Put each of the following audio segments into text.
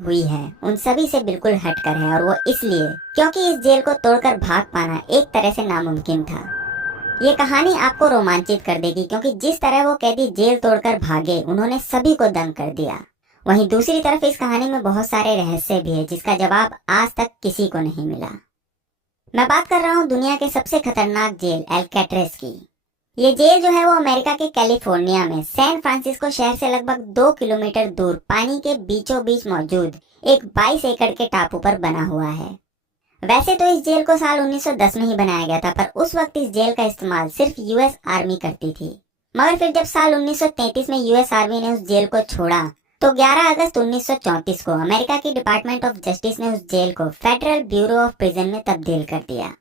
हुई है उन सभी से बिल्कुल हटकर है, और वो इसलिए क्योंकि इस जेल को तोड़कर भाग पाना एक तरह से नामुमकिन था। ये कहानी आपको रोमांचित कर देगी क्योंकि जिस तरह वो कैदी जेल तोड़कर भागे, उन्होंने सभी को दंग कर दिया। वहीं दूसरी तरफ इस कहानी में बहुत सारे रहस्य भी है जिसका जवाब आज तक किसी को नहीं मिला। मैं बात कर रहा हूँ दुनिया के सबसे खतरनाक जेल एल्कैट्राज़ की। ये जेल जो है वो अमेरिका के कैलिफोर्निया में सैन फ्रांसिस्को शहर से लगभग 2 किलोमीटर दूर पानी के बीचों बीच मौजूद एक 22 एकड़ के टापू पर बना हुआ है। वैसे तो इस जेल को साल 1910 में ही बनाया गया था, पर उस वक्त इस जेल का इस्तेमाल सिर्फ यूएस आर्मी करती थी। मगर फिर जब साल 1933 में यूएस आर्मी ने उस जेल को छोड़ा तो 11 अगस्त 1934 को अमेरिका की डिपार्टमेंट ऑफ जस्टिस ने उस जेल को फेडरल ब्यूरो ऑफ प्रिजन में तब्दील कर दिया।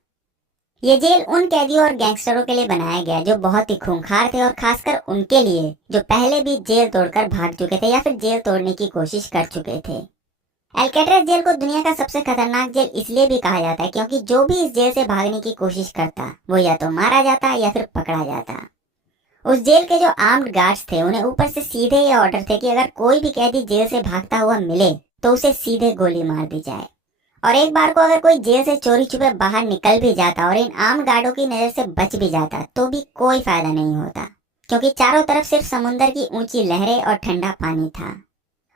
ये जेल उन कैदियों और गैंगस्टरों के लिए बनाया गया जो बहुत ही खूंखार थे, और खासकर उनके लिए जो पहले भी जेल तोड़कर भाग चुके थे या फिर जेल तोड़ने की कोशिश कर चुके थे। एल्कैट्राज़ जेल को दुनिया का सबसे खतरनाक जेल इसलिए भी कहा जाता है क्योंकि जो भी इस जेल से भागने की कोशिश करता वो या तो मारा जाता या फिर पकड़ा जाता। उस जेल के जो आर्म्ड गार्ड्स थे उन्हें ऊपर से सीधे ये ऑर्डर थे कि अगर कोई भी कैदी जेल से भागता हुआ मिले तो उसे सीधे गोली मार दी जाए। और एक बार को अगर कोई जेल से चोरी छुपे बाहर निकल भी जाता और इन आर्म्ड गार्डों की नजर से बच भी जाता तो भी कोई फायदा नहीं होता, क्योंकि चारों तरफ सिर्फ समुद्र की ऊंची लहरें और ठंडा पानी था।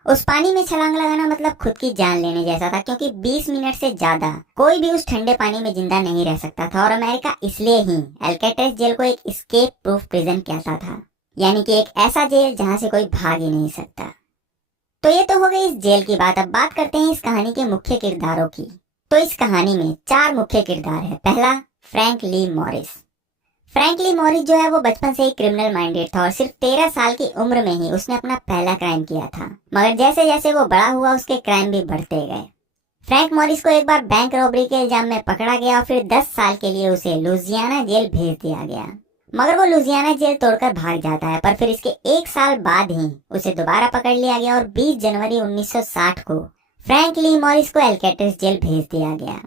उस पानी में छलांग लगाना मतलब खुद की जान लेने जैसा था, क्योंकि 20 मिनट से ज्यादा कोई भी उस ठंडे पानी में जिंदा नहीं रह सकता था। और अमेरिका इसलिए ही एल्कैट्राज़ जेल को एक एस्केप प्रूफ प्रिजन कहता था, यानी कि एक ऐसा जेल जहां से कोई भाग ही नहीं सकता। तो ये तो हो गई इस जेल की बात। अब बात करते हैं इस कहानी के मुख्य किरदारों की। तो इस कहानी में 4 मुख्य किरदार है। पहला, फ्रैंक ली मॉरिस। फ्रैंक ली मॉरिस जो है वो बचपन से ही क्रिमिनल माइंडेड था और सिर्फ 13 साल की उम्र में ही उसने अपना पहला क्राइम किया था। मगर जैसे जैसे वो बड़ा हुआ उसके क्राइम भी बढ़ते गए। फ्रैंक मॉरिस को एक बार बैंक रॉबरी के इल्जाम में पकड़ा गया और फिर 10 साल के लिए उसे लुजियाना जेल भेज दिया गया। मगर वो लुजियाना जेल तोड़कर भाग जाता है, पर फिर इसके 1 साल बाद ही उसे दोबारा पकड़ लिया गया और 20 जनवरी 1960 को फ्रैंक ली मॉरिस को एल्कैट्राज़ जेल भेज दिया गया।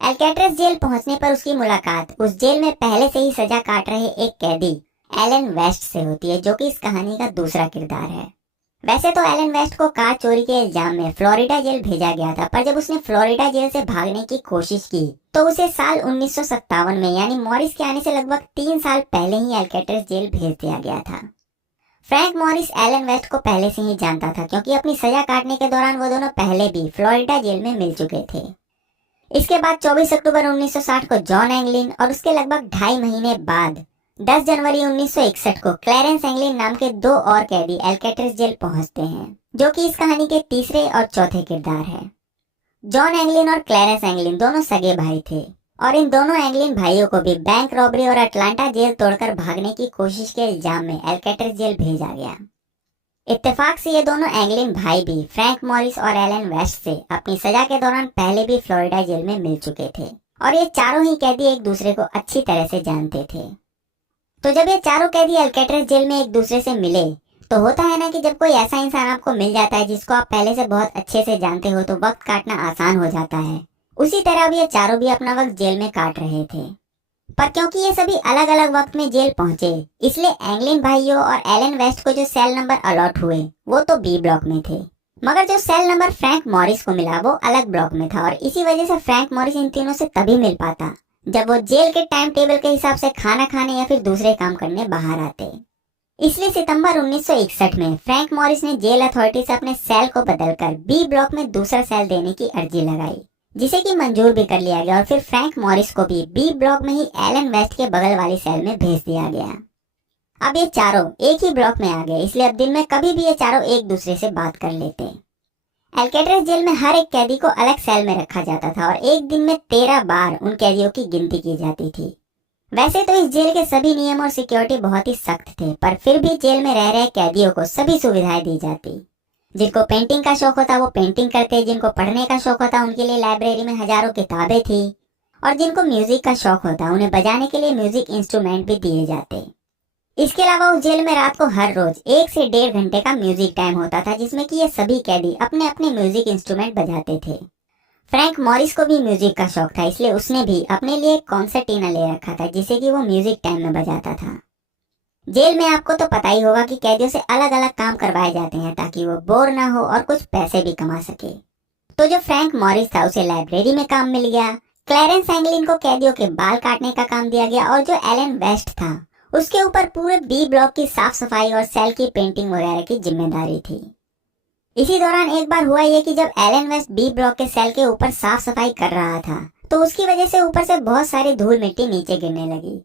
एल्कैट्राज़ जेल पहुंचने पर उसकी मुलाकात उस जेल में पहले से ही सजा काट रहे एक कैदी एलन वेस्ट से होती है, जो कि इस कहानी का दूसरा किरदार है। वैसे तो एलन वेस्ट को कार चोरी के इल्जाम में फ्लोरिडा जेल भेजा गया था, पर जब उसने फ्लोरिडा जेल से भागने की कोशिश की तो उसे साल 1957 में यानी मॉरिस के आने से लगभग 3 साल पहले ही एल्कैट्राज़ जेल भेज दिया गया था। फ्रैंक मॉरिस एलन वेस्ट को पहले से ही जानता था, क्योंकि अपनी सजा काटने के दौरान वो दोनों पहले भी फ्लोरिडा जेल में मिल चुके थे। इसके बाद 24 अक्टूबर 1960 को जॉन एंगलिन और उसके लगभग 2.5 महीने बाद 10 जनवरी 1961 को क्लैरेंस एंगलिन नाम के 2 और कैदी एल्कैट्राज़ जेल पहुंचते हैं, जो कि इस कहानी के तीसरे और चौथे किरदार हैं। जॉन एंगलिन और क्लैरेंस एंगलिन दोनों सगे भाई थे, और इन दोनों एंगलिन भाइयों को भी बैंक रॉबरी और अटलांटा जेल तोड़कर भागने की कोशिश के इल्जाम में एल्कैट्राज़ जेल भेजा गया। इत्तेफाक से ये दोनों एंगलिन भाई भी फ्रैंक मॉरिस और एलन वेस्ट से अपनी सजा के दौरान पहले भी फ्लोरिडा जेल में मिल चुके थे, और ये चारों ही कैदी एक दूसरे को अच्छी तरह से जानते थे। तो जब ये चारों कैदी एल्कैट्राज़ जेल में एक दूसरे से मिले तो होता है ना कि जब कोई ऐसा इंसान आपको मिल जाता है जिसको आप पहले से बहुत अच्छे से जानते हो तो वक्त काटना आसान हो जाता है। उसी तरह अब ये चारों भी अपना वक्त जेल में काट रहे थे, पर क्योंकि ये सभी अलग अलग वक्त में जेल पहुंचे इसलिए एंगलिन भाइयों और एलन वेस्ट को जो सेल नंबर अलॉट हुए वो तो बी ब्लॉक में थे, मगर जो सेल नंबर फ्रैंक मॉरिस को मिला वो अलग ब्लॉक में था। और इसी वजह से फ्रैंक मॉरिस इन तीनों से तभी मिल पाता जब वो जेल के टाइम टेबल के हिसाब से खाना खाने या फिर दूसरे काम करने बाहर आते। इसलिए सितंबर 1961 में फ्रैंक मॉरिस ने जेल अथॉरिटी से अपने सेल को बदलकर बी ब्लॉक में दूसरा सेल देने की अर्जी लगाई, जिसे कि मंजूर भी कर लिया गया और फिर फ्रैंक मॉरिस को भी बी ब्लॉक में ही एलन वेस्ट के बगल वाली सेल में भेज दिया गया। अब ये चारों एक ही ब्लॉक में आ गए, इसलिए अब दिन में कभी भी ये चारों एक दूसरे से बात कर लेते। एल्कैट्राज़ जेल में हर एक कैदी को अलग सेल में रखा जाता था और एक दिन में 13 बार उन कैदियों की गिनती की जाती थी। वैसे तो इस जेल के सभी नियम और सिक्योरिटी बहुत ही सख्त थे, पर फिर भी जेल में रह रहे कैदियों को सभी सुविधाएं दी जाती। जिनको पेंटिंग का शौक होता वो पेंटिंग करते, जिनको पढ़ने का शौक होता उनके लिए लाइब्रेरी में हजारों किताबें थी, और जिनको म्यूजिक का शौक होता उन्हें बजाने के लिए म्यूजिक इंस्ट्रूमेंट भी दिए जाते। इसके अलावा उस जेल में रात को हर रोज 1 से 1.5 घंटे का म्यूजिक टाइम होता था, जिसमें कि ये सभी कैदी अपने अपने म्यूजिक इंस्ट्रूमेंट बजाते थे। फ्रैंक मॉरिस को भी म्यूजिक का शौक था, इसलिए उसने भी अपने लिए एक कॉन्सर्टीना ले रखा था जिसे कि वो म्यूजिक टाइम में बजाता था। जेल में आपको तो पता ही होगा कि कैदियों से अलग अलग काम करवाए जाते हैं ताकि वो बोर ना हो और कुछ पैसे भी कमा सके। तो जो फ्रैंक मॉरिस था उसे लाइब्रेरी में काम मिल गया, क्लैरेंस एंगलिन को कैदियों के बाल काटने का काम दिया गया और जो एलन वेस्ट था उसके ऊपर पूरे बी ब्लॉक की साफ सफाई और सेल की पेंटिंग वगैरह की जिम्मेदारी थी। इसी दौरान एक बार हुआ ये कि जब एलन वेस्ट बी ब्लॉक के सेल के ऊपर साफ सफाई कर रहा था तो उसकी वजह से ऊपर से बहुत सारी धूल मिट्टी नीचे गिरने लगी,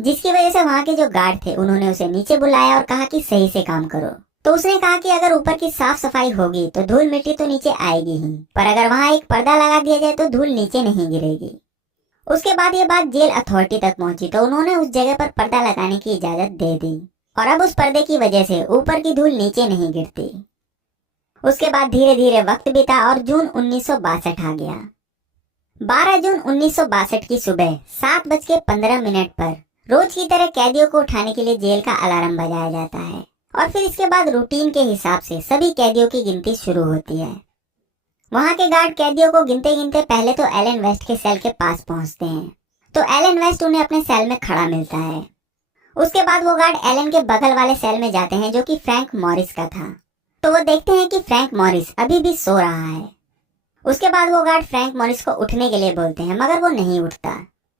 जिसकी वजह से वहाँ के जो गार्ड थे उन्होंने उसे नीचे बुलाया और कहा कि सही से काम करो। तो उसने कहा कि अगर ऊपर की साफ सफाई होगी तो धूल मिट्टी तो नीचे आएगी ही, पर अगर वहाँ एक पर्दा लगा दिया जाए तो धूल नीचे नहीं गिरेगी। उसके बाद ये बात जेल अथॉरिटी तक पहुंची तो उन्होंने उस जगह पर पर्दा लगाने की इजाजत दे दी और अब उस पर्दे की वजह से ऊपर की धूल नीचे नहीं गिरती। उसके बाद धीरे धीरे वक्त बीता और जून 1962 आ गया। 12 जून 1962 की सुबह 7:15 पर रोज की तरह कैदियों को उठाने के लिए जेल का अलार्म बजाया जाता है और फिर इसके बाद रूटीन के हिसाब से सभी कैदियों की गिनती शुरू होती है। वहाँ के गार्ड कैदियों को गिनते गिनते पहले तो एलन वेस्ट के सेल के पास पहुँचते हैं, तो एलन वेस्ट उन्हें अपने सेल में खड़ा मिलता है। उसके बाद वो गार्ड एलन के बगल वाले सेल में जाते हैं जो कि फ्रैंक मॉरिस का था, तो वो देखते हैं कि फ्रैंक मॉरिस अभी भी सो रहा है। उसके बाद वो गार्ड फ्रैंक मॉरिस को उठने के लिए बोलते हैं मगर वो नहीं उठता।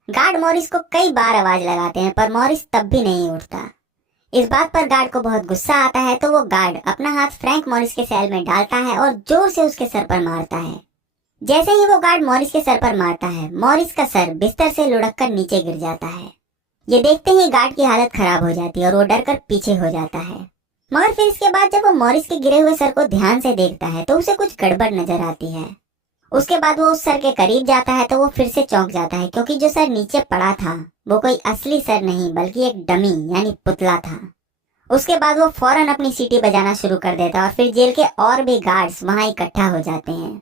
गार्ड मॉरिस को कई बार आवाज लगाते हैं पर मॉरिस तब भी नहीं उठता। इस बात पर गार्ड को बहुत गुस्सा आता है, तो वो गार्ड अपना हाथ फ्रैंक मॉरिस के सेल में डालता है और जोर से उसके सर पर मारता है। जैसे ही वो गार्ड मॉरिस के सर पर मारता है, मॉरिस का सर बिस्तर से लुढ़क कर नीचे गिर जाता है। ये देखते ही गार्ड की हालत खराब हो जाती है और वो डर कर पीछे हो जाता है। मगर फिर इसके बाद जब वो मॉरिस के गिरे हुए सर को ध्यान से देखता है तो उसे कुछ गड़बड़ नजर आती है। उसके बाद वो उस सर के करीब जाता है तो वो फिर से चौंक जाता है, क्योंकि जो सर नीचे पड़ा था वो कोई असली सर नहीं बल्कि एक डमी यानी पुतला था। उसके बाद वो फौरन अपनी सीटी बजाना शुरू कर देता और फिर जेल के और भी गार्ड्स वहां इकट्ठा हो जाते हैं।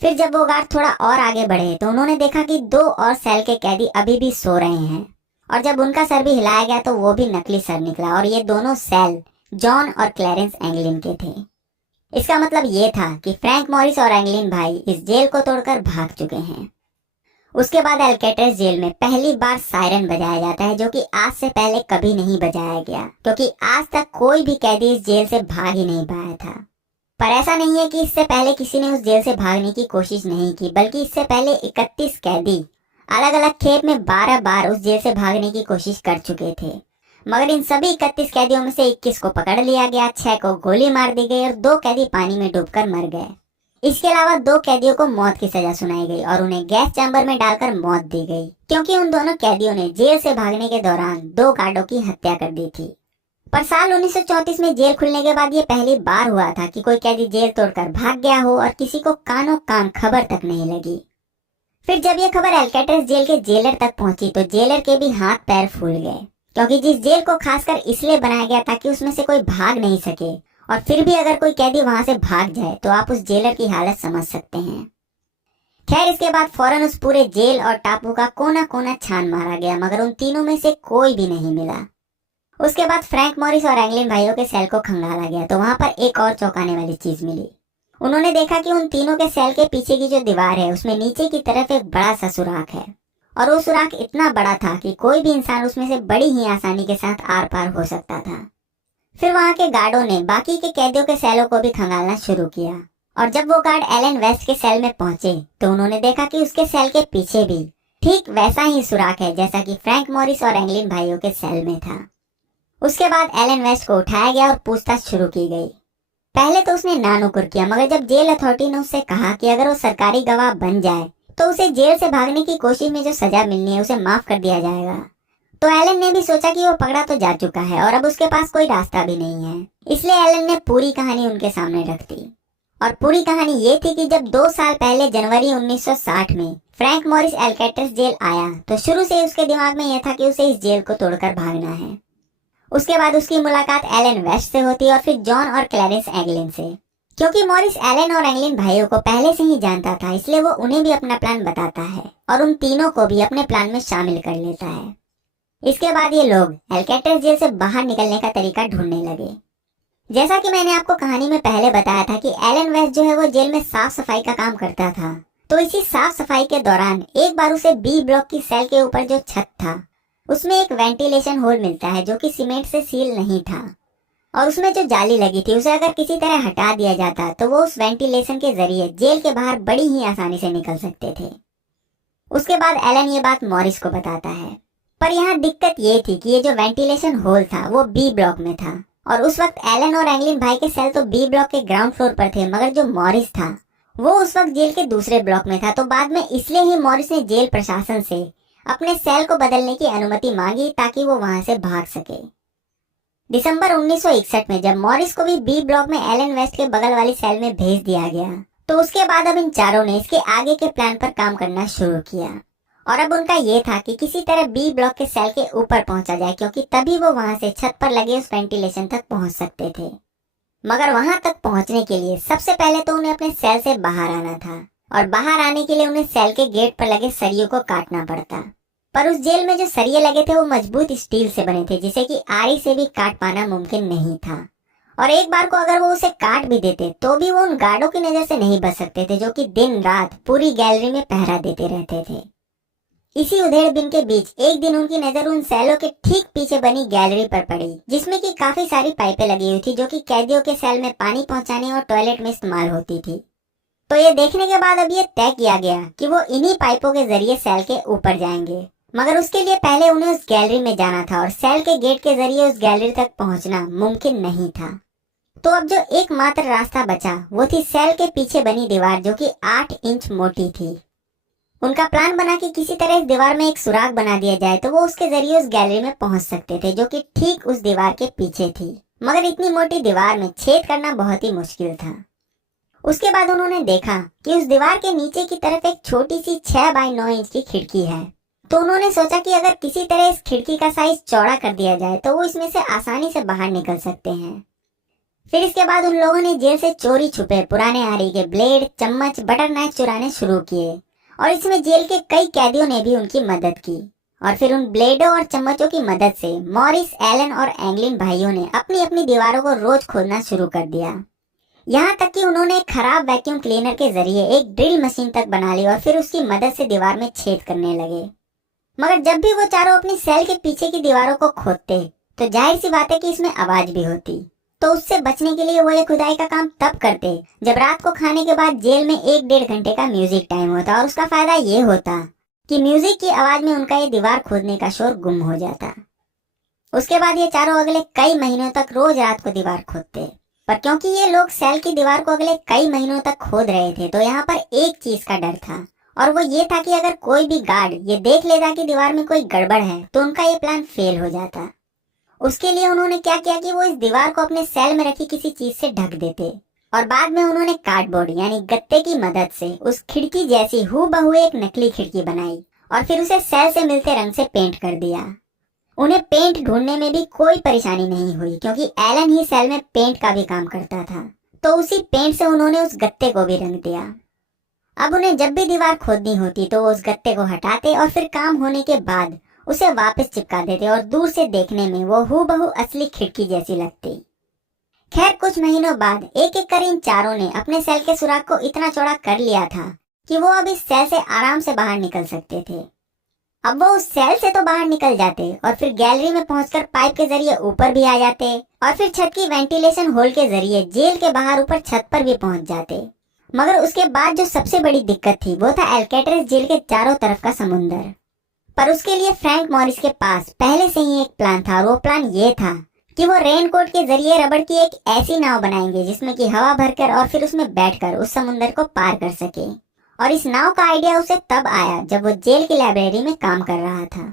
फिर जब वो गार्ड थोड़ा और आगे बढ़े तो उन्होंने देखा कि 2 और सेल के कैदी अभी भी सो रहे हैं और जब उनका सर भी हिलाया गया तो वो भी नकली सर निकला और ये दोनों सेल जॉन और क्लैरेंस एंगलिन के थे। इसका मतलब ये था कि फ्रैंक मॉरिस और एंगलिन भाई इस जेल को तोड़कर भाग चुके हैं। उसके बाद अल्केट्राज़ जेल में पहली बार सायरन बजाया जाता है, जो कि आज से पहले कभी नहीं बजाया गया, क्योंकि आज तक कोई भी कैदी इस जेल से भाग ही नहीं पाया था। पर ऐसा नहीं है कि इससे पहले किसी ने उस जेल से भागने की कोशिश नहीं की, बल्कि इससे पहले 31 कैदी अलग अलग खेप में 12 बार उस जेल से भागने की कोशिश कर चुके थे। मगर इन सभी 31 कैदियों में से 21 को पकड़ लिया गया, 6 को गोली मार दी गई और 2 कैदी पानी में डूबकर मर गए। इसके अलावा 2 कैदियों को मौत की सजा सुनाई गई और उन्हें गैस चैम्बर में डालकर मौत दी गई, क्योंकि उन दोनों कैदियों ने जेल से भागने के दौरान 2 गार्डों की हत्या कर दी थी। पर साल 1934 में जेल खुलने के बाद ये पहली बार हुआ था कि कोई कैदी जेल तोड़कर भाग गया हो और किसी को कानो कान खबर तक नहीं लगी। फिर जब ये खबर अल्केट्राज़ जेल के जेलर तक पहुंची तो जेलर के भी हाथ पैर फूल गए, क्योंकि जिस जेल को खासकर इसलिए बनाया गया ताकि उसमें से कोई भाग नहीं सके, और फिर भी अगर कोई कैदी वहां से भाग जाए तो आप उस जेलर की हालत समझ सकते हैं। खैर, इसके बाद फौरन उस पूरे जेल और टापू का कोना कोना छान मारा गया, मगर उन तीनों में से कोई भी नहीं मिला। उसके बाद फ्रैंक मॉरिस और एंगलिन भाइयों के सेल को खंगाला गया तो वहां पर एक और चौंकाने वाली चीज मिली। उन्होंने देखा कि उन तीनों के सेल के पीछे की जो दीवार है उसमें नीचे की तरफ एक बड़ा सा सुराख है, और वो सुराख इतना बड़ा था कि कोई भी इंसान उसमें से बड़ी ही आसानी के साथ आर पार हो सकता था। फिर वहां के गार्डों ने बाकी के कैदियों के सेलों को भी खंगालना शुरू किया, और जब वो गार्ड एलन वेस्ट के सेल में पहुंचे तो उन्होंने देखा कि उसके सेल के पीछे भी ठीक वैसा ही सुराख है जैसा कि फ्रैंक मॉरिस और एंगलिन भाइयों के सेल में था। उसके बाद एलन वेस्ट को उठाया गया और पूछताछ शुरू की गई। पहले तो उसने नानुकुर किया, मगर जब जेल अथॉरिटी ने उससे कहा कि अगर वो सरकारी गवाह बन जाए तो उसे जेल से भागने की कोशिश में जो सजा मिलनी है उसे माफ कर दिया जाएगा, तो एलन ने भी सोचा कि वो पकड़ा तो जा चुका है और अब उसके पास कोई रास्ता भी नहीं है। इसलिए एलन ने पूरी कहानी उनके सामने रख दी, और पूरी कहानी ये थी कि जब 2 साल पहले जनवरी 1960 में फ्रैंक मॉरिस अल्केट्राज़ जेल आया तो शुरू से उसके दिमाग में यह था कि उसे इस जेल को तोड़कर भागना है। उसके बाद उसकी मुलाकात एलन वेस्ट से होती और फिर जॉन और क्लैरेंस एंगलिन से। क्योंकि मॉरिस एलन और एंगलिन भाइयों को पहले से ही जानता था, इसलिए वो उन्हें भी अपना प्लान बताता है और उन तीनों को भी अपने प्लान में शामिल कर लेता है। इसके बाद ये लोग अल्केट्राज़ जेल से बाहर निकलने का तरीका ढूंढने लगे। जैसा कि मैंने आपको कहानी में पहले बताया था कि एलन वेस्ट जो है वो जेल में साफ सफाई का काम करता था, तो इसी साफ सफाई के दौरान एक बार उसे बी ब्लॉक की सेल के ऊपर जो छत था उसमें एक वेंटिलेशन होल मिलता है जो कि सीमेंट से सील नहीं था, और उसमें जो जाली लगी थी उसे अगर किसी तरह हटा दिया जाता तो वो उस वेंटिलेशन के जरिए जेल के बाहर बड़ी ही आसानी से निकल सकते थे। उसके बाद एलन ये बात मॉरिस को बताता है, पर यहाँ दिक्कत ये थी कि ये जो वेंटिलेशन होल था वो बी ब्लॉक में था, और उस वक्त एलन और एंगलिन भाई के सेल तो बी ब्लॉक के ग्राउंड फ्लोर पर थे, मगर जो मॉरिस था वो उस वक्त जेल के दूसरे ब्लॉक में था। तो बाद में इसलिए ही मॉरिस ने जेल प्रशासन से अपने सेल को बदलने की अनुमति मांगी ताकि वो वहां से भाग सके। दिसंबर 1961 में जब मॉरिस को भी बी ब्लॉक में एलन वेस्ट के बगल वाली सेल में भेज दिया गया, तो उसके बाद अब इन चारों ने इसके आगे के प्लान पर काम करना शुरू किया, और अब उनका ये था कि किसी तरह बी ब्लॉक के सेल के ऊपर पहुंचा जाए, क्योंकि तभी वो वहां से छत पर लगे उस वेंटिलेशन तक पहुंच सकते थे। मगर वहां तक पहुंचने के लिए सबसे पहले तो उन्हें अपने सेल से बाहर आना था, और बाहर आने के लिए उन्हें सेल के गेट पर लगे सरियों को काटना पड़ता। पर उस जेल में जो सरिये लगे थे वो मजबूत स्टील से बने थे, जिसे कि आरी से भी काट पाना मुमकिन नहीं था, और एक बार को अगर वो उसे काट भी देते तो भी वो उन गार्डों की नजर से नहीं बच सकते थे, जो कि दिन रात पूरी गैलरी में पहरा देते रहते थे। इसी उधेड़बुन के बीच एक दिन उनकी नजर उन सेलों के ठीक पीछे बनी गैलरी पर पड़ी, जिसमें कि काफी सारी पाइपें लगी हुई थी जो कि कैदियों के सेल में पानी पहुंचाने और टॉयलेट में इस्तेमाल होती थी। तो ये देखने के बाद अब ये तय किया गया कि वो इन्हीं पाइपों के जरिए सेल के ऊपर जाएंगे, मगर उसके लिए पहले उन्हें उस गैलरी में जाना था, और सेल के गेट के जरिए उस गैलरी तक पहुंचना मुमकिन नहीं था। तो अब जो एकमात्र रास्ता बचा वो थी सेल के पीछे बनी दीवार, जो कि 8 इंच मोटी थी। उनका प्लान बना कि किसी तरह इस दीवार में एक सुराग बना दिया जाए तो वो उसके जरिए उस गैलरी में पहुंच सकते थे, जो कि ठीक उस दीवार के पीछे थी। मगर इतनी मोटी दीवार में छेद करना बहुत ही मुश्किल था। उसके बाद उन्होंने देखा कि उस दीवार के नीचे की तरफ एक छोटी सी 6 बाय 9 इंच की खिड़की है। तो उन्होंने सोचा कि अगर किसी तरह इस खिड़की का साइज चौड़ा कर दिया जाए तो वो इसमें से आसानी से बाहर निकल सकते हैं। फिर इसके बाद उन लोगों ने जेल से चोरी छुपे पुराने आरी के ब्लेड, चम्मच, बटर नाइफ चुराने शुरू किए, और इसमें जेल के कई कैदियों ने भी उनकी मदद की। और फिर उन ब्लेडों और चम्मचों की मदद से मॉरिस, एलन और एंगलिन भाइयों ने अपनी अपनी दीवारों को रोज खोदना शुरू कर दिया। यहाँ तक कि उन्होंने एक खराब वैक्यूम क्लीनर के जरिए एक ड्रिल मशीन तक बना ली और फिर उसकी मदद से दीवार में छेद करने लगे। मगर जब भी वो चारों अपनी सेल के पीछे की दीवारों को खोदते तो जाहिर सी बात है कि इसमें आवाज भी होती। तो उससे बचने के लिए वो ये खुदाई का काम तब करते जब रात को खाने के बाद जेल में 1-1.5 घंटे का म्यूजिक टाइम होता, और उसका फायदा ये होता कि म्यूजिक की आवाज में उनका ये दीवार खोदने का शोर गुम हो जाता। उसके बाद ये चारों अगले कई महीनों तक रोज रात को दीवार खोदते, पर क्योंकि ये लोग सेल की दीवार को अगले कई महीनों तक खोद रहे थे तो यहाँ पर एक चीज का डर था, और वो ये था कि अगर कोई भी गार्ड ये देख लेता कि दीवार में कोई गड़बड़ है तो उनका ये प्लान फेल हो जाता। उसके लिए उन्होंने क्या किया कि वो इस दीवार को अपने सेल में रखी किसी चीज से ढक देते, और बाद में उन्होंने कार्डबोर्ड यानी गत्ते की मदद से उस खिड़की जैसी हूबहू एक नकली खिड़की बनाई, और फिर उसे सेल से मिलते रंग से पेंट कर दिया। उन्हें पेंट ढूंढने में भी कोई परेशानी नहीं हुई, क्योंकि एलन ही सेल में पेंट का भी काम करता था। तो उसी पेंट से उन्होंने उस गत्ते को भी रंग दिया। अब उन्हें जब भी दीवार खोदनी होती तो वो उस गत्ते को हटाते और फिर काम होने के बाद उसे वापस चिपका देते, और दूर से देखने में वो हूबहू असली खिड़की जैसी लगती। खैर कुछ महीनों बाद एक एक कर इन चारों ने अपने सेल के सुराग को इतना चौड़ा कर लिया था कि वो अब इस सेल से आराम से बाहर निकल सकते थे। अब वो उस सेल से तो बाहर निकल जाते और फिर गैलरी में पहुंचकर पाइप के जरिए ऊपर भी आ जाते, और फिर छत की वेंटिलेशन होल के जरिए जेल के बाहर ऊपर छत पर भी पहुंच जाते। मगर उसके बाद जो सबसे बड़ी दिक्कत थी वो था अल्कैट्राज़ जेल के चारों तरफ का समुंदर। पर उसके लिए फ्रैंक मॉरिस के पास पहले से ही एक प्लान था, और वो प्लान ये था कि वो रेनकोट के जरिए रबड़ की एक ऐसी नाव बनाएंगे जिसमें कि हवा भरकर और फिर उसमें बैठकर उस समुंदर को पार कर सके। और इस नाव का आइडिया उसे तब आया जब वो जेल की लाइब्रेरी में काम कर रहा था।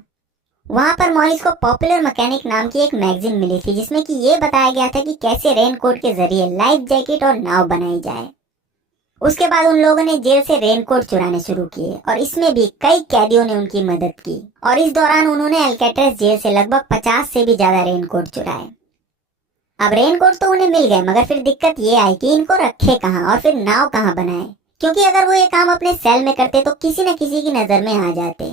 वहां पर मॉरिस को पॉपुलर मैकेनिक नाम की एक मैगजीन मिली थी, जिसमें कि ये बताया गया था कि कैसे रेनकोट के जरिए लाइफ जैकेट और नाव बनाई जाए। उसके बाद उन लोगों ने जेल से रेनकोट चुराने शुरू किए, और इसमें भी कई कैदियों ने उनकी मदद की, और इस दौरान उन्होंने अल्कैट्राज़ जेल से लगभग 50 से भी ज्यादा रेनकोट चुराए। अब रेनकोट तो उन्हें मिल गए, मगर फिर दिक्कत ये आई कि इनको रखे कहाँ और फिर नाव कहाँ बनाए, क्योंकि अगर वो ये काम अपने सेल में करते तो किसी न किसी की नजर में आ जाते।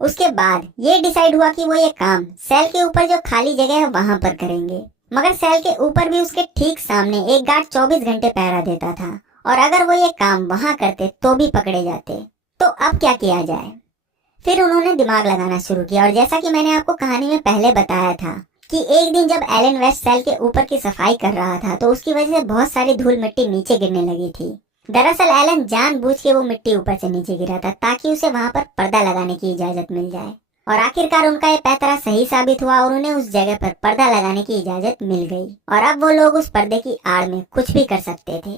उसके बाद ये डिसाइड हुआ कि वो ये काम सेल के ऊपर जो खाली जगह है वहां पर करेंगे, मगर सेल के ऊपर भी उसके ठीक सामने एक गार्ड 24 घंटे पहरा देता था, और अगर वो ये काम वहां करते तो भी पकड़े जाते। तो अब क्या किया जाए? फिर उन्होंने दिमाग लगाना शुरू किया और जैसा कि मैंने आपको कहानी में पहले बताया था कि एक दिन जब एलन वेस्ट सेल के ऊपर की सफाई कर रहा था तो उसकी वजह से बहुत सारी धूल मिट्टी नीचे गिरने लगी थी। दरअसल एलन जानबूझ के वो मिट्टी ऊपर से नीचे गिरा था ताकि उसे वहां पर पर्दा लगाने की इजाजत मिल जाए, और आखिरकार उनका ये पैतरा सही साबित हुआ और उन्हें उस जगह पर पर्दा लगाने की इजाजत मिल गई और अब वो लोग उस पर्दे की आड़ में कुछ भी कर सकते थे।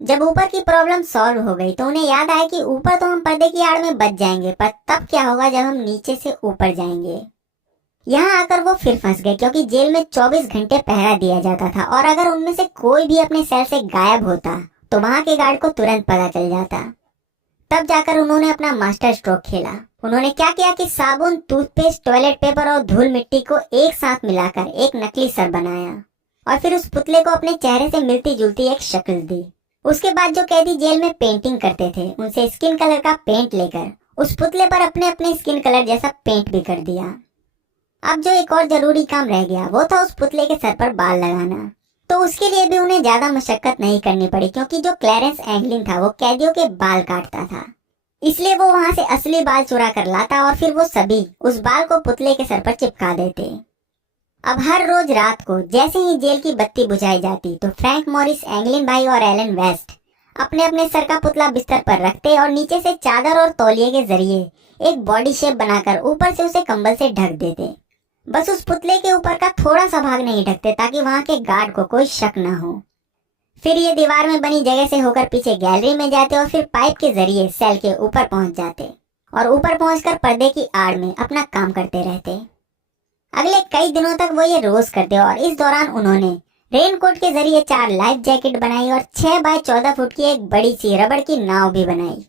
जब ऊपर की प्रॉब्लम सॉल्व हो गई तो उन्हें याद आया कि ऊपर तो हम पर्दे की आड़ में बच जाएंगे, पर तब क्या होगा जब हम नीचे से ऊपर जाएंगे। यहाँ आकर वो फिर फंस गए क्योंकि जेल में 24 घंटे पहरा दिया जाता था और अगर उनमें से कोई भी अपने सेल से गायब होता तो वहां के गार्ड को तुरंत पता चल जाता। तब जाकर उन्होंने अपना मास्टर स्ट्रोक खेला। उन्होंने क्या किया कि साबुन, टूथपेस्ट, टॉयलेट पेपर और धूल मिट्टी को एक साथ मिलाकर एक नकली सर बनाया और फिर उस पुतले को अपने चेहरे से मिलती जुलती एक शक्ल दी। उसके बाद जो कैदी जेल में पेंटिंग करते थे उनसे स्किन कलर का पेंट लेकर उस पुतले पर अपने अपने स्किन कलर जैसा पेंट भी कर दिया। अब जो एक और जरूरी काम रह गया वो था उस पुतले के सर पर बाल लगाना। तो उसके लिए भी उन्हें ज्यादा मशक्कत नहीं करनी पड़ी क्योंकि जो क्लैरेंस एंगलिन था वो कैदियों के बाल काटता था, इसलिए वो वहां से असली बाल चुरा कर लाता और फिर वो सभी उस बाल को पुतले के सर पर चिपका देते। अब हर रोज रात को जैसे ही जेल की बत्ती बुझाई जाती तो फ्रैंक मॉरिस, एंगलिन भाई और एलन वेस्ट अपने अपने सर का पुतला बिस्तर पर रखते और नीचे से चादर और तौलिए के जरिए एक बॉडी शेप बनाकर ऊपर से उसे कंबल से ढक देते। बस उस पुतले के ऊपर का थोड़ा सा भाग नहीं ढकते ताकि वहां के गार्ड को कोई शक न हो। फिर ये दीवार में बनी जगह से होकर पीछे गैलरी में जाते और फिर पाइप के जरिए सेल के ऊपर पहुंच जाते और ऊपर पहुंचकर पर्दे की आड़ में अपना काम करते रहते। अगले कई दिनों तक वो ये रोज करते और इस दौरान उन्होंने रेनकोट के जरिए 4 लाइफ जैकेट बनाई और 6 बाय 14 फुट की एक बड़ी सी रबड़ की नाव भी बनाई।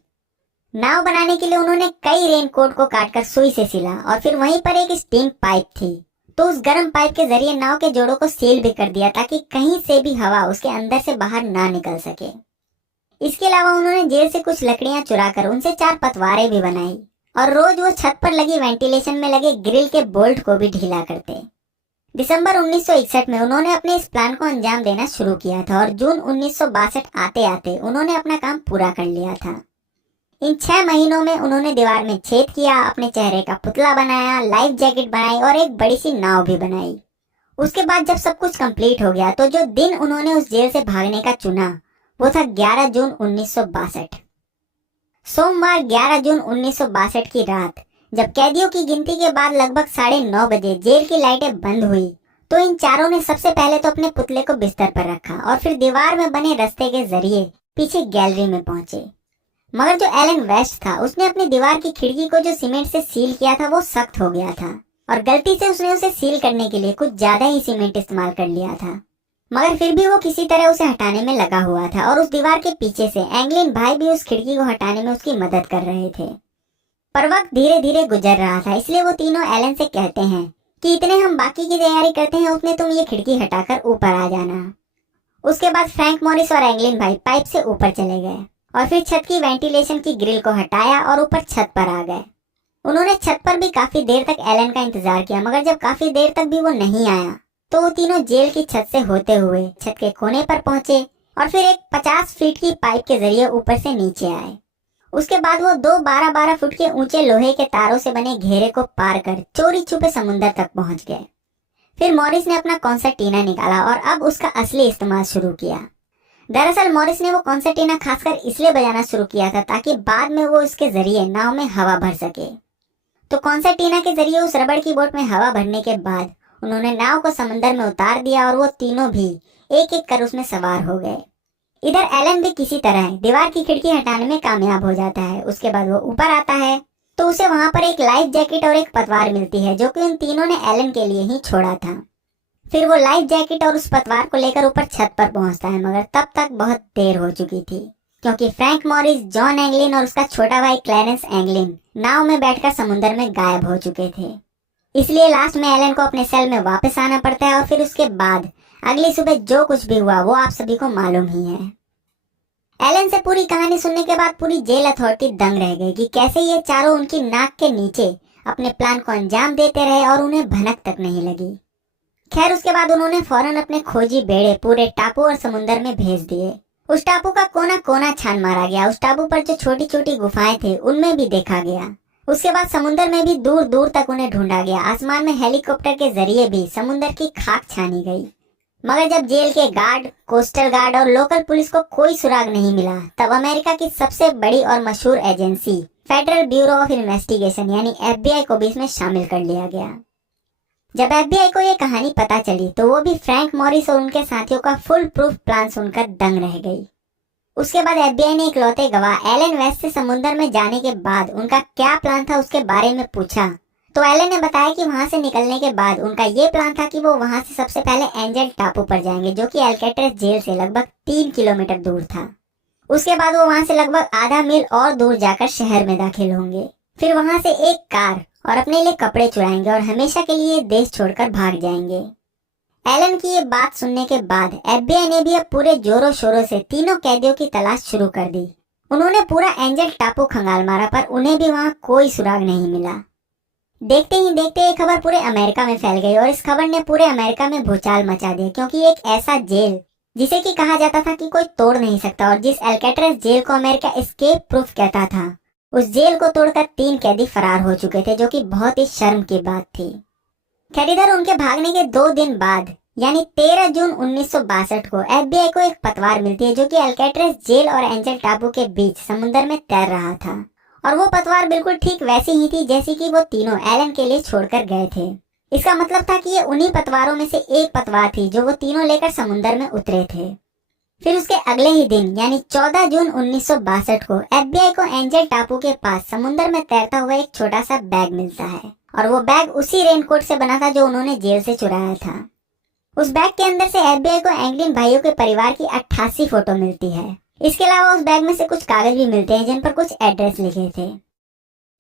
नाव बनाने के लिए उन्होंने कई रेनकोट को काटकर सुई से सिला और फिर वहीं पर एक स्टीम पाइप थी तो उस गर्म पाइप के जरिए नाव के जोड़ों को सील भी कर दिया ताकि कहीं से भी हवा उसके अंदर से बाहर ना निकल सके। इसके अलावा उन्होंने जेल से कुछ लकड़ियां चुराकर उनसे 4 पतवारें भी बनाई और रोज वो छत पर लगी वेंटिलेशन में लगे ग्रिल के बोल्ट को भी ढीला करते। दिसंबर 1961 में उन्होंने अपने इस प्लान को अंजाम देना शुरू किया था और जून 1962 आते आते उन्होंने अपना काम पूरा कर लिया था। इन 6 महीनों में उन्होंने दीवार में छेद किया, अपने चेहरे का पुतला बनाया, लाइफ जैकेट बनाई और एक बड़ी सी नाव भी बनाई। उसके बाद जब सब कुछ कंप्लीट हो गया तो जो दिन उन्होंने उस जेल से भागने का चुना वो था 11 जून 1962। सोमवार 11 जून 1962 की रात जब कैदियों की गिनती के बाद लगभग 9:30 बजे जेल की लाइटें बंद हुई तो इन चारों ने सबसे पहले तो अपने पुतले को बिस्तर पर रखा और फिर दीवार में बने रास्ते के जरिए पीछे गैलरी में पहुंचे। मगर जो एलन वेस्ट था उसने अपनी दीवार की खिड़की को जो सीमेंट से सील किया था वो सख्त हो गया था और गलती से उसने उसे सील करने के लिए कुछ ज्यादा ही सीमेंट इस्तेमाल कर लिया था। मगर फिर भी वो किसी तरह उसे हटाने में लगा हुआ था और उस दीवार के पीछे से एंगलिन भाई भी उस खिड़की को हटाने में उसकी मदद कर रहे थे। पर वक्त धीरे धीरे गुजर रहा था, इसलिए वो तीनों एलन से कहते हैं कि इतने हम बाकी की तैयारी करते हैं उतने तुम ये खिड़की हटाकर ऊपर आ जाना। उसके बाद फ्रैंक मॉरिस और एंगलिन भाई पाइप से ऊपर चले गए और फिर छत की वेंटिलेशन की ग्रिल को हटाया और ऊपर छत पर आ गए। उन्होंने छत पर भी काफी देर तक एलन का इंतजार किया, मगर जब काफी देर तक भी वो नहीं आया तो वो तीनों जेल की छत से होते हुए छत के कोने पर पहुंचे और फिर एक 50 फीट की पाइप के जरिए ऊपर से नीचे आए। उसके बाद वो 2 12-12 फुट के ऊंचे लोहे के तारों से बने घेरे को पार कर चोरी छुपे समुद्र तक पहुंच गए। फिर मॉरिस ने अपना कॉन्सर्टीना निकाला और अब उसका असली इस्तेमाल शुरू किया। दरअसल मॉरिस ने वो कॉन्सर्टीना खासकर इसलिए बजाना शुरू किया था ताकि बाद में वो इसके जरिए नाव में हवा भर सके। तो कॉन्सर्टीना के जरिए उस रबड़ की बोट में हवा भरने के बाद उन्होंने नाव को समंदर में उतार दिया और वो तीनों भी एक एक कर उसमें सवार हो गए। इधर एलन भी किसी तरह दीवार की खिड़की हटाने में कामयाब हो जाता है। उसके बाद वो ऊपर आता है तो उसे वहां पर एक लाइफ जैकेट और एक पतवार मिलती है जो कि उन तीनों ने एलन के लिए ही छोड़ा था। फिर वो लाइफ जैकेट और उस पतवार को लेकर ऊपर छत पर पहुंचता है, मगर तब तक बहुत देर हो चुकी थी क्योंकि फ्रैंक मॉरिस, जॉन एंगलिन और उसका छोटा भाई क्लैरेंस एंगलिन नाव में बैठकर समुद्र में गायब हो चुके थे। इसलिए लास्ट में एलन को अपने सेल में वापस आना पड़ता है और फिर उसके बाद अगली सुबह जो कुछ भी हुआ वो आप सभी को मालूम ही है। एलन से पूरी कहानी सुनने के बाद पूरी जेल अथॉरिटी दंग रह गई कि कैसे ये चारों उनकी नाक के नीचे अपने प्लान को अंजाम देते रहे और उन्हें भनक तक नहीं लगी। खैर उसके बाद उन्होंने फौरन अपने खोजी बेड़े पूरे टापू और समुद्र में भेज दिए। उस टापू का कोना कोना छान मारा गया। उस टापू पर जो छोटी छोटी गुफाएं थे उनमें भी देखा गया उसके बाद समुद्र में भी दूर दूर तक उन्हें ढूंढा गया। आसमान में हेलीकॉप्टर के जरिए भी समुद्र की खाक छानी गई, मगर जब जेल के गार्ड, कोस्टल गार्ड और लोकल पुलिस को कोई सुराग नहीं मिला, तब अमेरिका की सबसे बड़ी और मशहूर agency federal bureau of investigation यानी FBI को भी इसमें शामिल कर लिया गया। जब FBI को ये कहानी पता चली तो वो भी फ्रैंक मॉरिस और उनके साथियों का फुल प्रूफ प्लान सुनकर दंग रह गई। उसके बाद FBI ने इकलौते गवाह एलन वेस्ट से समुद्र में जाने के बाद उनका क्या प्लान था उसके बारे में पूछा, तो एलन ने बताया कि वहां से निकलने के बाद उनका ये प्लान था कि वो वहां से सबसे पहले एंजल टापू पर जाएंगे, जो कि अल्काट्राज़ जेल से लगभग 3 किलोमीटर दूर था। उसके बाद वो वहां से लगभग आधा मील और दूर जाकर शहर में दाखिल होंगे। फिर वहां से एक कार और अपने लिए कपड़े चुराएंगे और हमेशा के लिए देश छोड़कर भाग जाएंगे। एलन की ये बात सुनने के बाद FBI ने भी अब पूरे जोरों शोरों से तीनों कैदियों की तलाश शुरू कर दी। उन्होंने पूरा एंजल टापू खंगाल मारा, पर उन्हें भी वहां कोई सुराग नहीं मिला। देखते ही देखते ये खबर पूरे अमेरिका में फैल गई और इस खबर ने पूरे अमेरिका में भूचाल मचा दिया, क्योंकि एक ऐसा जेल जिसे कि कहा जाता था कि कोई तोड़ नहीं सकता और जिस अल्काट्राज़ जेल को अमेरिका एस्केप प्रूफ कहता था, उस जेल को तोड़कर 3 कैदी फरार हो चुके थे, जो कि बहुत ही शर्म की बात थी। खैर, इधर उनके भागने के 2 दिन बाद यानी 13 जून 1962 को FBI को एक पतवार मिलती है, जो कि अल्काट्राज़ जेल और एंजल टापू के बीच समुद्र में तैर रहा था। और वो पतवार बिल्कुल ठीक वैसी ही थी जैसी कि वो तीनों एलन के लिए छोड़कर गए थे। इसका मतलब था कि ये उन्हीं पतवारों में से एक पतवार थी जो वो तीनों लेकर समुद्र में उतरे थे। फिर उसके अगले ही दिन यानी 14 जून 1962 को FBI को एंजल टापू के पास समुद्र में तैरता हुआ एक छोटा सा बैग मिलता है, और वो बैग उसी रेनकोट से बना था जो उन्होंने जेल से चुराया था। उस बैग के अंदर से FBI को एंगलिन भाइयों के परिवार की 88 फोटो मिलती है। इसके अलावा उस बैग में से कुछ कागज भी मिलते हैं जिन पर कुछ एड्रेस लिखे थे।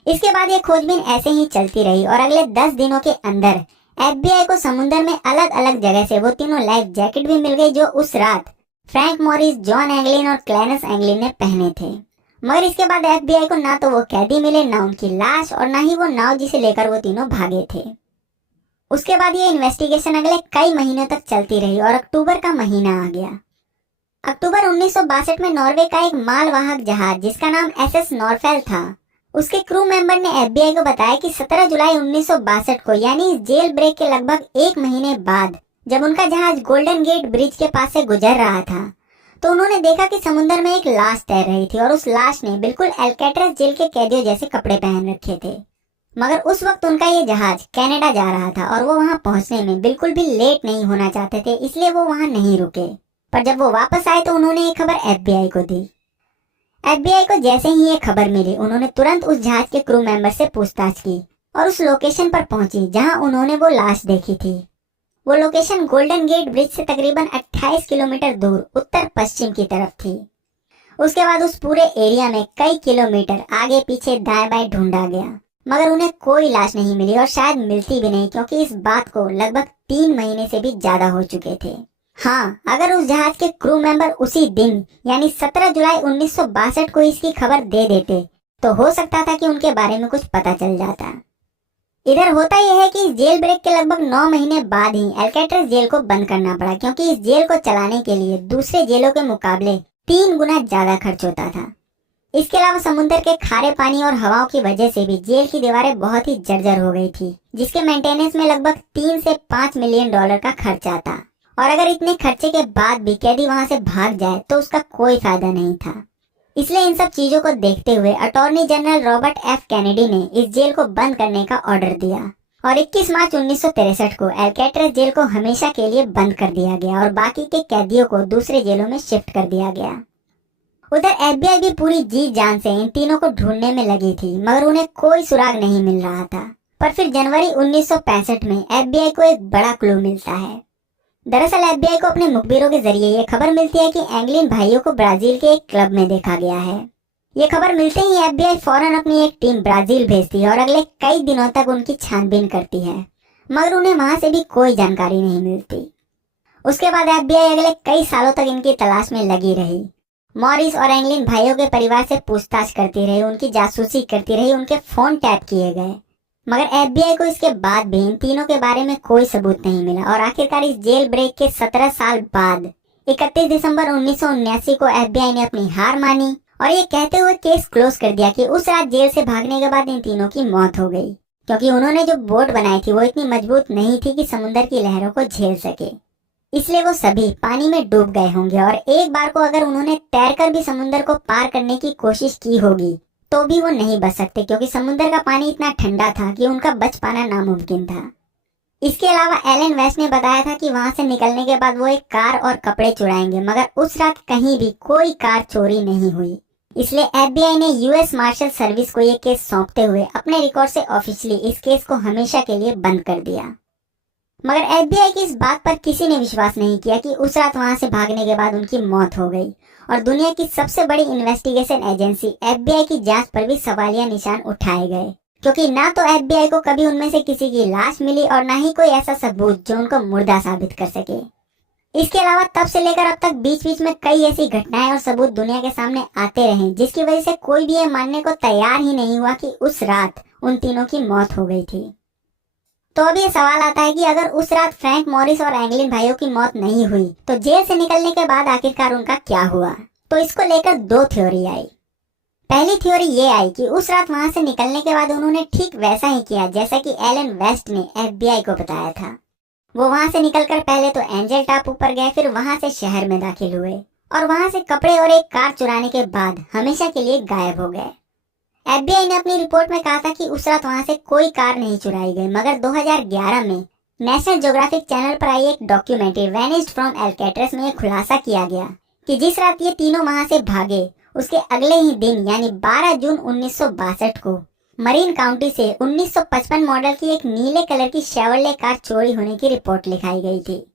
इसके बाद ये खोजबीन ऐसे ही चलती रही और अगले 10 दिनों के अंदर FBI को समुद्र में अलग अलग जगह से वो तीनों लाइफ जैकेट भी मिल गई, जो उस रात फ्रैंक मॉरिस, जॉन एंगलिन और क्लेनेस एंगलिन ने पहने थे। मगर इसके बाद FBI को ना तो वो कैदी मिले, ना उनकी लाश, और ना ही वो नाव जिसे लेकर वो तीनों भागे थे। उसके बाद ये इन्वेस्टिगेशन अगले कई महीनों तक चलती रही और अक्टूबर का महीना आ गया। अक्टूबर 1962 में नॉर्वे का एक मालवाहक जहाज जिसका नाम SS नॉरफेल था, उसके क्रू मेंबर ने FBI को बताया कि 17 जुलाई 1962 को यानी इस जेल ब्रेक के लगभग 1 महीने बाद जब उनका जहाज गोल्डन गेट ब्रिज के पास से गुजर रहा था, तो उन्होंने देखा कि समुद्र में एक लाश तैर रही थी और उस लाश ने बिल्कुल अल्काट्राज़ जेल के कैदियों जैसे कपड़े पहन रखे थे। मगर उस वक्त उनका ये जहाज कनाडा जा रहा था और वो वहां पहुंचने में बिल्कुल भी लेट नहीं होना चाहते थे, इसलिए वो वहां नहीं रुके। पर जब वो वापस आए तो उन्होंने ये खबर FBI को दी। FBI को जैसे ही ये खबर मिली, उन्होंने तुरंत उस जहाज के क्रू मेंबर से पूछताछ की और उस लोकेशन पर पहुंची जहां उन्होंने वो लाश देखी थी। वो लोकेशन गोल्डन गेट ब्रिज से तकरीबन 28 किलोमीटर दूर उत्तर पश्चिम की तरफ थी। उसके बाद उस पूरे एरिया में कई किलोमीटर आगे पीछे दाएं बाएं ढूंढा गया, मगर उन्हें कोई लाश नहीं मिली और शायद मिलती भी नहीं, क्योंकि इस बात को लगभग 3 महीने से भी ज्यादा हो चुके थे। हाँ, अगर उस जहाज के क्रू मेंबर उसी दिन यानी 17 जुलाई 1962 को इसकी खबर दे देते तो हो सकता था कि उनके बारे में कुछ पता चल जाता। इधर होता यह है कि इस जेल ब्रेक के लगभग 9 महीने बाद ही अल्काट्राज़ जेल को बंद करना पड़ा, क्योंकि इस जेल को चलाने के लिए दूसरे जेलों के मुकाबले 3 गुना ज्यादा खर्च होता था। इसके अलावा समुद्र के खारे पानी और हवाओं की वजह से भी जेल की दीवारें बहुत ही जर्जर हो गई थी, जिसके मेंटेनेंस में लगभग 3 से 5 मिलियन डॉलर का खर्च आता, और अगर इतने खर्चे के बाद भी कैदी वहां से भाग जाए तो उसका कोई फायदा नहीं था। इसलिए इन सब चीजों को देखते हुए attorney general Robert F Kennedy ने इस जेल को बंद करने का ऑर्डर दिया और 21 मार्च 1963 को अल्काट्राज़ जेल को हमेशा के लिए बंद कर दिया गया और बाकी के कैदियों को दूसरे जेलों में शिफ्ट कर दिया गया। उधर FBI भी पूरी जी जान से इन तीनों को ढूंढने में लगी थी, मगर उन्हें कोई सुराग नहीं मिल रहा था। पर फिर जनवरी 1965 में FBI को एक बड़ा क्लू मिलता है। दरअसल FBI को अपने मुखबिरों के जरिए ये खबर मिलती है कि एंगलिन भाइयों को ब्राजील के एक क्लब में देखा गया है। ये खबर मिलते ही FBI फौरन अपनी एक टीम ब्राजील भेजती है और अगले कई दिनों तक उनकी छानबीन करती है, मगर उन्हें वहां से भी कोई जानकारी नहीं मिलती। उसके बाद FBI अगले कई सालों तक इनकी तलाश में लगी रही। मॉरिस और एंगलिन भाइयों के परिवार से पूछताछ करती रही, उनकी जासूसी करती रही, उनके फोन टैप किए गए, मगर FBI को इसके बाद भी इन तीनों के बारे में कोई सबूत नहीं मिला। और आखिरकार इस जेल ब्रेक के 17 साल बाद 31 दिसंबर 1979 को FBI ने अपनी हार मानी और ये कहते हुए केस क्लोज कर दिया कि उस रात जेल से भागने के बाद इन तीनों की मौत हो गई, क्योंकि उन्होंने जो बोट बनाई थी वो इतनी मजबूत नहीं थी कि समुद्र की लहरों को झेल सके। इसलिए वो सभी पानी में डूब गए होंगे और एक बार को अगर उन्होंने तैरकर भी समुद्र को पार करने की कोशिश की होगी तो भी वो नहीं बच सकते, क्योंकि समुद्र का पानी इतना ठंडा था कि उनका बच पाना नामुमकिन था। इसके अलावा एलन वेस्ट ने बताया था कि वहां से निकलने के बाद वो एक कार और कपड़े चुराएंगे, मगर उस रात कहीं भी कोई कार चोरी नहीं हुई। इसलिए एफबीआई ने यूएस मार्शल सर्विस को ये केस सौंपते हुए अपने रिकॉर्ड से ऑफिशियली इस केस को हमेशा के लिए बंद कर दिया। मगर एफबीआई की इस बात पर किसी ने विश्वास नहीं किया कि उस रात वहां से भागने के बाद उनकी मौत हो गई, और दुनिया की सबसे बड़ी इन्वेस्टिगेशन एजेंसी एफबीआई की जांच पर भी सवालिया निशान उठाए गए, क्योंकि ना तो एफबीआई को कभी उनमें से किसी की लाश मिली और ना ही कोई ऐसा सबूत जो उनको मुर्दा साबित कर सके। इसके अलावा तब से लेकर अब तक बीच बीच में कई ऐसी घटनाएं और सबूत दुनिया के सामने आते रहे, जिसकी वजह से कोई भी ये मानने को तैयार ही नहीं हुआ कि उस रात उन तीनों की मौत हो गई थी। तो अब ये सवाल आता है कि अगर उस रात फ्रैंक मॉरिस और एंगलिन भाइयों की मौत नहीं हुई तो जेल से निकलने के बाद आखिरकार उनका क्या हुआ। तो इसको लेकर दो थ्योरी आई। पहली थ्योरी ये आई कि उस रात वहां से निकलने के बाद उन्होंने ठीक वैसा ही किया जैसा कि एलन वेस्ट ने एफबीआई को बताया था। वो वहां से निकलकर पहले तो एंजल टापू पर गए, फिर वहां से शहर में दाखिल हुए और वहां से कपड़े और एक कार चुराने के बाद हमेशा के लिए गायब हो गए। एफबीआई ने अपनी रिपोर्ट में कहा था कि उस रात वहां से कोई कार नहीं चुराई गई, मगर 2011 में नेशनल ज्योग्राफिक चैनल पर आई एक डॉक्यूमेंट्री वैनिस्ड फ्रॉम एल्केट्रस में खुलासा किया गया कि जिस रात ये तीनों वहां से भागे उसके अगले ही दिन यानी 12 जून 1962 को मरीन काउंटी से 1955 मॉडल की एक नीले कलर की शेवरले कार चोरी होने की रिपोर्ट लिखाई गई थी।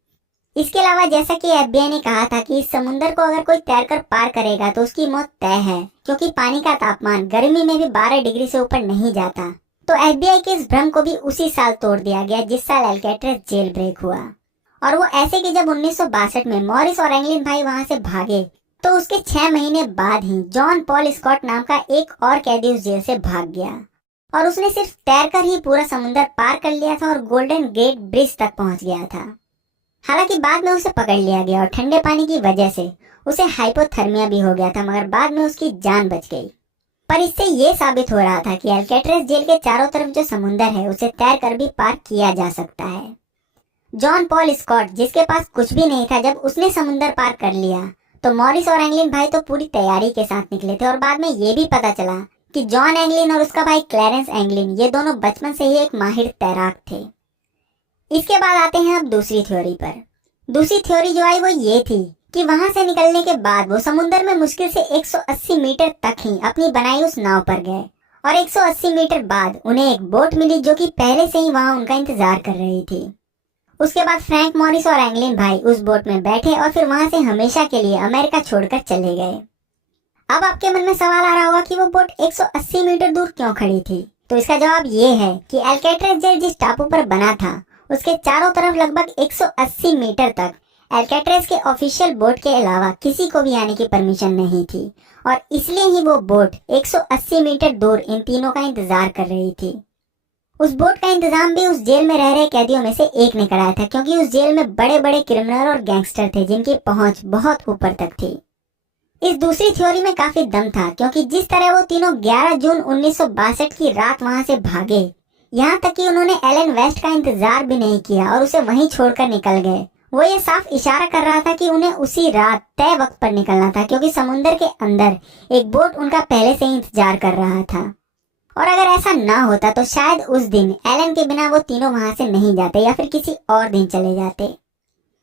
इसके अलावा जैसा कि एफबीआई ने कहा था कि इस समुद्र को अगर कोई तैरकर पार करेगा तो उसकी मौत तय है, क्योंकि पानी का तापमान गर्मी में भी 12 डिग्री से ऊपर नहीं जाता। तो एफबीआई के इस भ्रम को भी उसी साल तोड़ दिया गया जिस साल एल्केट्रस जेल ब्रेक हुआ, और वो ऐसे कि जब 1962 में मॉरिस और एंगलिन भाई वहां से भागे तो उसके 6 महीने बाद ही जॉन पॉल स्कॉट नाम का एक और कैदी उस जेल से भाग गया, और उसने सिर्फ तैरकर ही पूरा समुद्र पार कर लिया था और गोल्डन गेट ब्रिज तक पहुंच गया था। हालांकि बाद में उसे पकड़ लिया गया और ठंडे पानी की वजह से उसे हाइपोथर्मिया भी हो गया था, मगर बाद में उसकी जान बच गई। पर इससे ये साबित हो रहा था कि एल्केट्रस जेल के चारों तरफ जो समुंदर है उसे तैरकर भी पार किया जा सकता है। जॉन पॉल स्कॉट जिसके पास कुछ भी नहीं था, जब उसने समुंदर पार कर लिया तो मॉरिस और एंगलिन भाई तो पूरी तैयारी के साथ निकले थे, और बाद में ये भी पता चला कि जॉन एंगलिन और उसका भाई क्लैरेंस एंगलिन ये दोनों बचपन से ही एक माहिर तैराक थे। इसके बाद आते हैं अब दूसरी थ्योरी पर। दूसरी थ्योरी जो आई वो ये थी कि वहां से निकलने के बाद वो समुद्र में मुश्किल से 180 मीटर तक ही अपनी बनाई उस नाव पर गए, और 180 मीटर बाद उन्हें एक बोट मिली जो कि पहले से ही वहां उनका इंतजार कर रही थी। उसके बाद फ्रैंक मॉरिस और एंगलिन भाई उस बोट में बैठे और फिर वहां से हमेशा के लिए अमेरिका छोड़कर चले गए। अब आपके मन में सवाल आ रहा होगा कि वो बोट 180 मीटर दूर क्यों खड़ी थी। तो इसका जवाब ये है कि एल्केट्रस जेल जिस टापू पर बना था उसके चारों तरफ लगभग 180 मीटर तक एल्केट्रस के ऑफिशियल बोट के अलावा किसी को भी आने की परमिशन नहीं थी, और इसलिए ही वो बोट 180 मीटर दूर इन तीनों का इंतजार कर रही थी। उस बोट का इंतजाम भी उस जेल में रह रहे कैदियों में से एक ने कराया था, क्योंकि उस जेल में बड़े बड़े क्रिमिनल और गैंगस्टर थे जिनकी पहुंच बहुत ऊपर तक थी। इस दूसरी थ्योरी में काफी दम था, क्योंकि जिस तरह वो तीनों 11 जून 1962 की रात वहां से भागे, यहाँ तक कि उन्होंने एलन वेस्ट का इंतजार भी नहीं किया और उसे वहीं छोड़कर निकल गए, वो ये साफ इशारा कर रहा था कि उन्हें उसी रात तय वक्त पर निकलना था, क्योंकि समुद्र के अंदर एक बोट उनका पहले से ही इंतजार कर रहा था। और अगर ऐसा ना होता तो शायद उस दिन एलन के बिना वो तीनों वहां से नहीं जाते या फिर किसी और दिन चले जाते।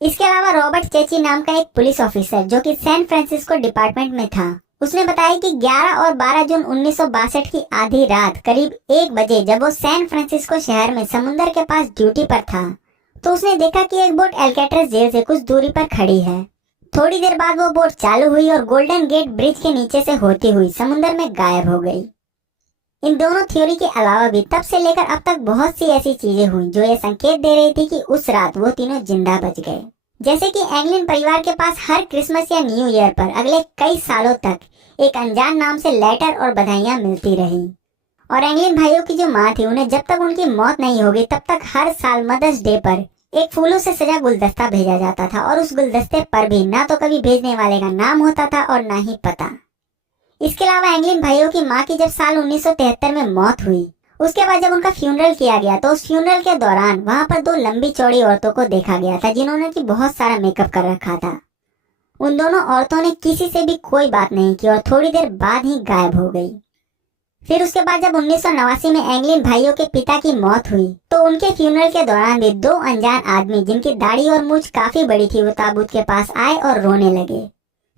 इसके अलावा रॉबर्ट चेची नाम का एक पुलिस ऑफिसर जो कि सैन फ्रांसिस्को डिपार्टमेंट में था, उसने बताया कि 11 और 12 जून 1962 की आधी रात करीब 1 बजे जब वो सैन फ्रांसिस्को शहर में समुद्र के पास ड्यूटी पर था तो उसने देखा कि एक बोट एल्केट्रस जेल से कुछ दूरी पर खड़ी है। थोड़ी देर बाद वो बोट चालू हुई और गोल्डन गेट ब्रिज के नीचे से होती हुई समुद्र में गायब हो गई। इन दोनों थ्योरी के अलावा भी तब से लेकर अब तक बहुत सी ऐसी चीजें हुई जो ये संकेत दे रही थी कि उस रात वो तीनों जिंदा बच गए। जैसे कि एंगलिन परिवार के पास हर क्रिसमस या न्यू ईयर पर अगले कई सालों तक एक अनजान नाम से लेटर और बधाइयां मिलती रही, और एंगलिन भाइयों की जो माँ थी उन्हें जब तक उनकी मौत नहीं होगी तब तक हर साल मदर्स डे पर एक फूलों से सजा गुलदस्ता भेजा जाता था, और उस गुलदस्ते पर भी ना तो कभी भेजने वाले का नाम होता था और ना ही पता। इसके अलावा एंगलिन भाइयों की माँ की जब साल 1973 में मौत हुई, उसके बाद जब उनका फ्यूनरल किया गया तो उस फ्यूनरल के दौरान वहां पर 2 लंबी चौड़ी औरतों को देखा गया था जिन्होंने की बहुत सारा मेकअप कर रखा था। उन दोनों औरतों ने किसी से भी कोई बात नहीं की और थोड़ी देर बाद ही गायब हो गई। फिर उसके बाद जब 1989 में एंगलिन भाइयों के पिता की मौत हुई तो उनके फ्यूनरल के दौरान भी 2 अनजान आदमी जिनकी दाढ़ी और मूंछ काफी बड़ी थी वो ताबूत के पास आए और रोने लगे।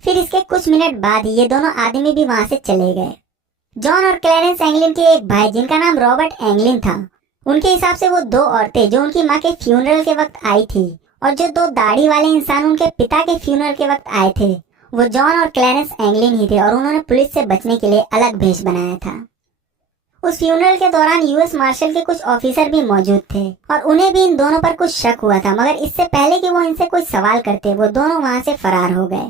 फिर इसके कुछ मिनट बाद ये दोनों आदमी भी वहां से चले गए। जॉन और क्लैरेंस एंगलिन के एक भाई जिनका नाम रॉबर्ट एंगलिन था, उनके हिसाब से वो 2 औरतें जो उनकी माँ के फ्यूनरल के वक्त आई थी और जो 2 दाढ़ी वाले इंसान उनके पिता के फ्यूनरल के वक्त आए थे वो जॉन और क्लैरेंस एंगलिन ही थे और उन्होंने पुलिस से बचने के लिए अलग भेष बनाया था। उस फ्यूनरल के दौरान यूएस मार्शल के कुछ ऑफिसर भी मौजूद थे और उन्हें भी इन दोनों पर कुछ शक हुआ था, मगर इससे पहले कि वो इनसे कोई सवाल करते वो दोनों वहां से फरार हो गए।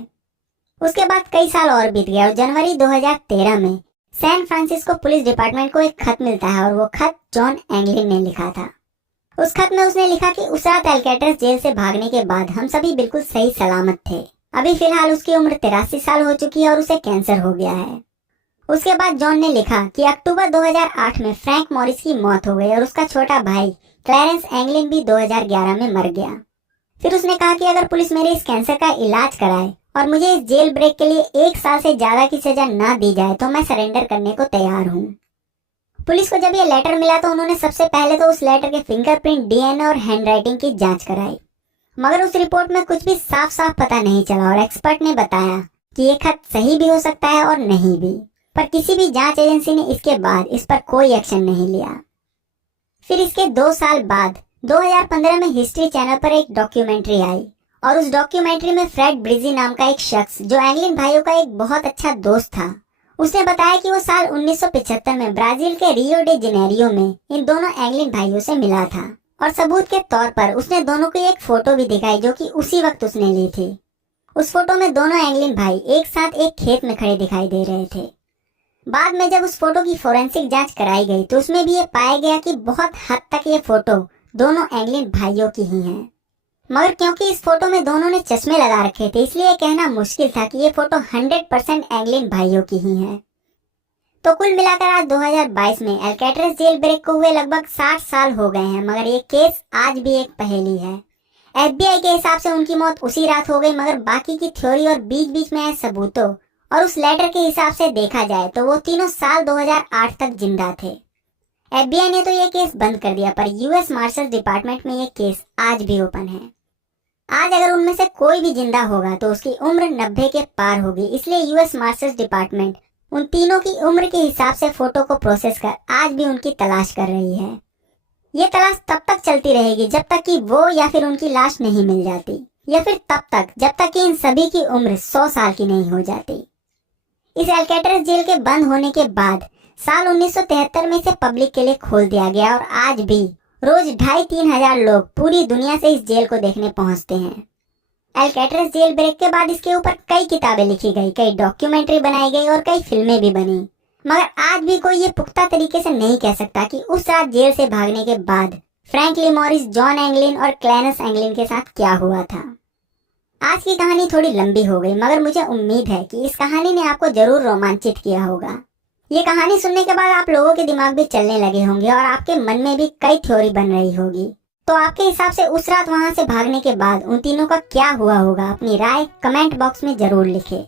उसके बाद कई साल और बीत गए और जनवरी 2013 में सैन फ्रांसिस्को पुलिस डिपार्टमेंट को एक खत मिलता है और वो खत जॉन एंगलिन ने लिखा था। उस खत में उसने लिखा कि उस रात अल्कैट्राज़ जेल से भागने के बाद हम सभी बिल्कुल सही सलामत थे। अभी फिलहाल उसकी उम्र 83 साल हो चुकी है और उसे कैंसर हो गया है। उसके बाद जॉन ने लिखा कि अक्टूबर 2008 में फ्रैंक मॉरिस की मौत हो गई और उसका छोटा भाई क्लैरेंस एंगलिन भी 2011 में मर गया। फिर उसने कहा कि अगर पुलिस मेरे इस कैंसर का इलाज कराए और मुझे इस जेल ब्रेक के लिए 1 साल से ज्यादा की सजा ना दी जाए तो मैं सरेंडर करने को तैयार हूँ। पुलिस को जब ये लेटर मिला तो उन्होंने सबसे पहले तो उस लेटर के फिंगरप्रिंट, डीएनए और हैंडराइटिंग की जांच कराई, मगर उस रिपोर्ट में कुछ भी साफ साफ पता नहीं चला और एक्सपर्ट ने बताया कि ये खत सही भी हो सकता है और नहीं भी, पर किसी भी जांच एजेंसी ने इसके बाद इस पर कोई एक्शन नहीं लिया। फिर इसके 2 साल बाद 2015 में हिस्ट्री चैनल पर एक डॉक्यूमेंट्री आई और उस डॉक्यूमेंट्री में फ्रेड ब्रिजी नाम का एक शख्स जो एंगलिन भाइयों का एक बहुत अच्छा दोस्त था, उसने बताया कि वो साल 1975 में ब्राजील के रियो डे जनेरियो में इन दोनों एंगलिन भाइयों से मिला था और सबूत के तौर पर उसने दोनों को एक फोटो भी दिखाई जो कि उसी वक्त उसने ली थी। उस फोटो में दोनों एंगलिन भाई एक साथ एक खेत में खड़े दिखाई दे रहे थे। बाद में जब उस फोटो की फोरेंसिक जांच कराई गई तो उसमें भी ये पाया गया कि बहुत हद तक ये फोटो दोनों एंगलिन भाइयों की ही है, मगर क्योंकि इस फोटो में दोनों ने चश्मे लगा रखे थे इसलिए कहना मुश्किल था कि ये फोटो 100% एंगलिन भाइयों की ही है। तो कुल मिलाकर आज 2022 में अल्कैट्राज़ जेल ब्रेक को हुए लगभग 60 साल हो गए हैं, मगर ये केस आज भी एक पहेली है। FBI के हिसाब से उनकी मौत उसी रात हो गई, मगर बाकी की थ्योरी और बीच बीच में आए सबूतों और उस लेटर के हिसाब से देखा जाए तो वो तीनों साल 2008 तक जिंदा थे। FBI ने तो ये केस बंद कर दिया, पर यूएस मार्शल डिपार्टमेंट में ये केस आज भी ओपन है। आज अगर उनमें से कोई भी जिंदा होगा तो उसकी उम्र 90 के पार होगी, इसलिए यूएस मार्शल्स डिपार्टमेंट उन तीनों की उम्र के हिसाब से फोटो को प्रोसेस कर आज भी उनकी तलाश कर रही है। ये तलाश तब तक चलती रहेगी जब तक कि वो या फिर उनकी लाश नहीं मिल जाती, या फिर तब तक जब तक कि इन सभी की उम्र 100 साल की नहीं हो जाती। इस अल्कैट्राज़ जेल के बंद होने के बाद साल 1973 में इसे पब्लिक के लिए खोल दिया गया और आज भी रोज 2,500-3 हजार लोग पूरी दुनिया से इस जेल को देखने पहुंचते हैं। अल्कैट्राज़ जेल ब्रेक के बाद इसके ऊपर कई किताबें लिखी गई, कई डॉक्यूमेंट्री बनाई गई और कई फिल्में भी बनी, मगर आज भी कोई ये पुख्ता तरीके से नहीं कह सकता कि उस रात जेल से भागने के बाद फ्रैंक ली मॉरिस, जॉन एंगलिन और क्लैरेंस एंगलिन के साथ क्या हुआ था। आज की कहानी थोड़ी लंबी हो गई, मगर मुझे उम्मीद है कि इस कहानी ने आपको जरूर रोमांचित किया होगा। ये कहानी सुनने के बाद आप लोगों के दिमाग भी चलने लगे होंगे और आपके मन में भी कई थ्योरी बन रही होगी। तो आपके हिसाब से उस रात वहां से भागने के बाद उन तीनों का क्या हुआ होगा? अपनी राय कमेंट बॉक्स में जरूर लिखें।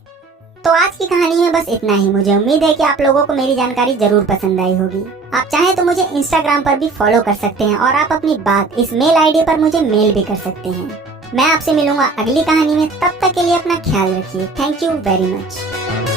तो आज की कहानी में बस इतना ही। मुझे उम्मीद है कि आप लोगों को मेरी जानकारी जरूर पसंद आई होगी। आप चाहें तो मुझे इंस्टाग्राम पर भी फॉलो कर सकते हैं और आप अपनी बात इस मेल आईडी पर मुझे मेल भी कर सकते हैं। मैं आपसे मिलूंगा अगली कहानी में, तब तक के लिए अपना ख्याल रखिए। Thank you very much.